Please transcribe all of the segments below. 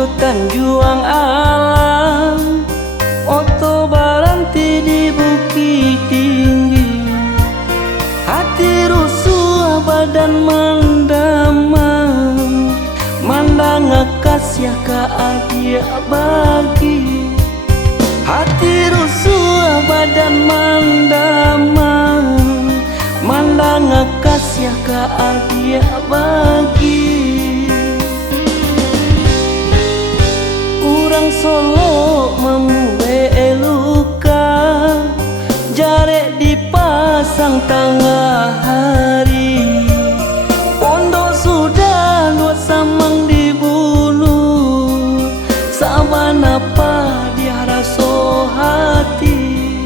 jo Tanjuang Alam, oto baranti di Bukit Tinggi. Hati rusuh badan mandamang, mandang kasih ka adia bagi. Hati rusuh badan mandamang, mandang kasih ka adia bagi. Urang Solo memue luka, jare dipasang tengah hari. Pondok sudah luas samang dibunuh, sabana apa dia raso hati.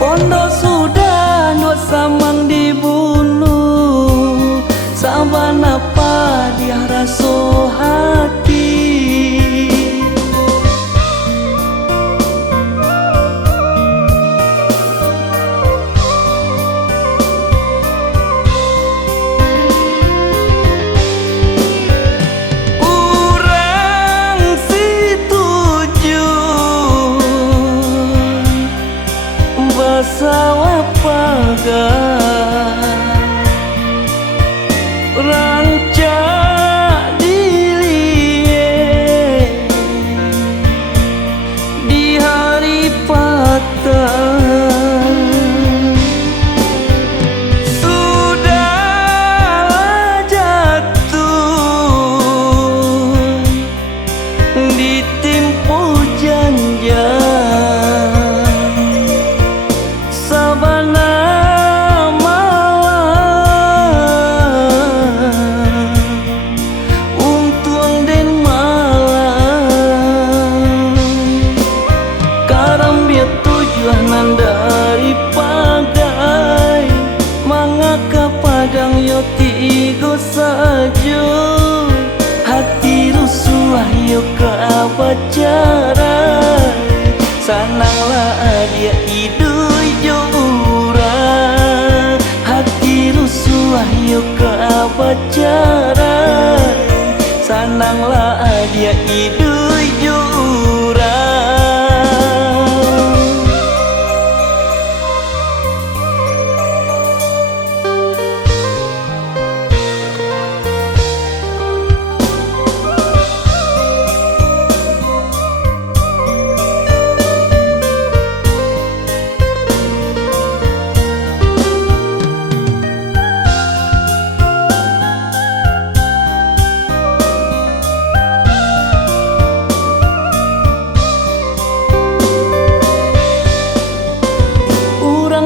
Pondok sudah luas samang dibunuh, sabana apa dia raso hati. Sawah pagar rancak dilie di hari patah. Sudah jatuh ditimpu janji. Tujuanan dari pagai mangaka padang yo tigo sajo. Hati rusuh yo ke abacara, sananglah dia idui jura. Hati rusuh yo ke abacara, sananglah dia idui jura.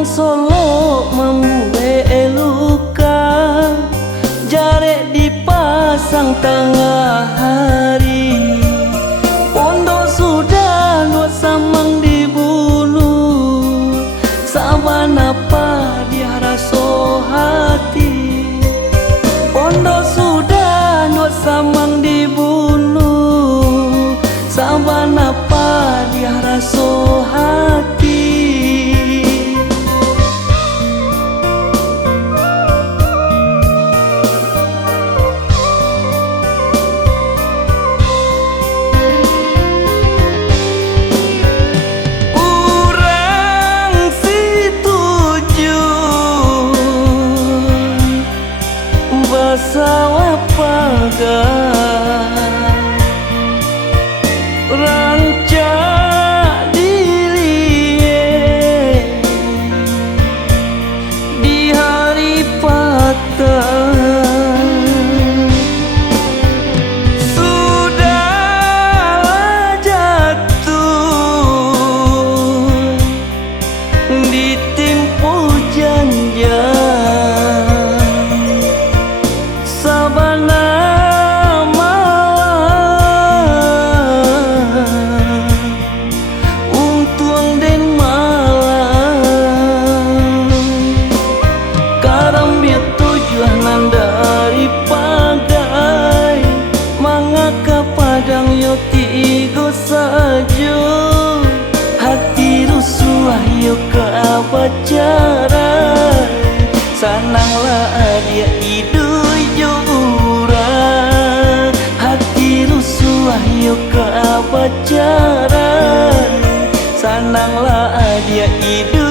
Solo memue luka, jare dipasang tengah hari. Pondok sudah luas samang dibunuh, sabana apa dia raso hati. Pondok sudah luas samang dibunuh, sabana apa dia raso hati. Sawah pagar rancak dilie di hari patah. Sudah jatuh ditimpu janji. Tujuanan dari pagai mangaka padang yo tigo sajo. Hati rusuh yo ke abacara, sananglah dia idui jura. Hati rusuh lah yuk ke pacaran, sananglah dia hidup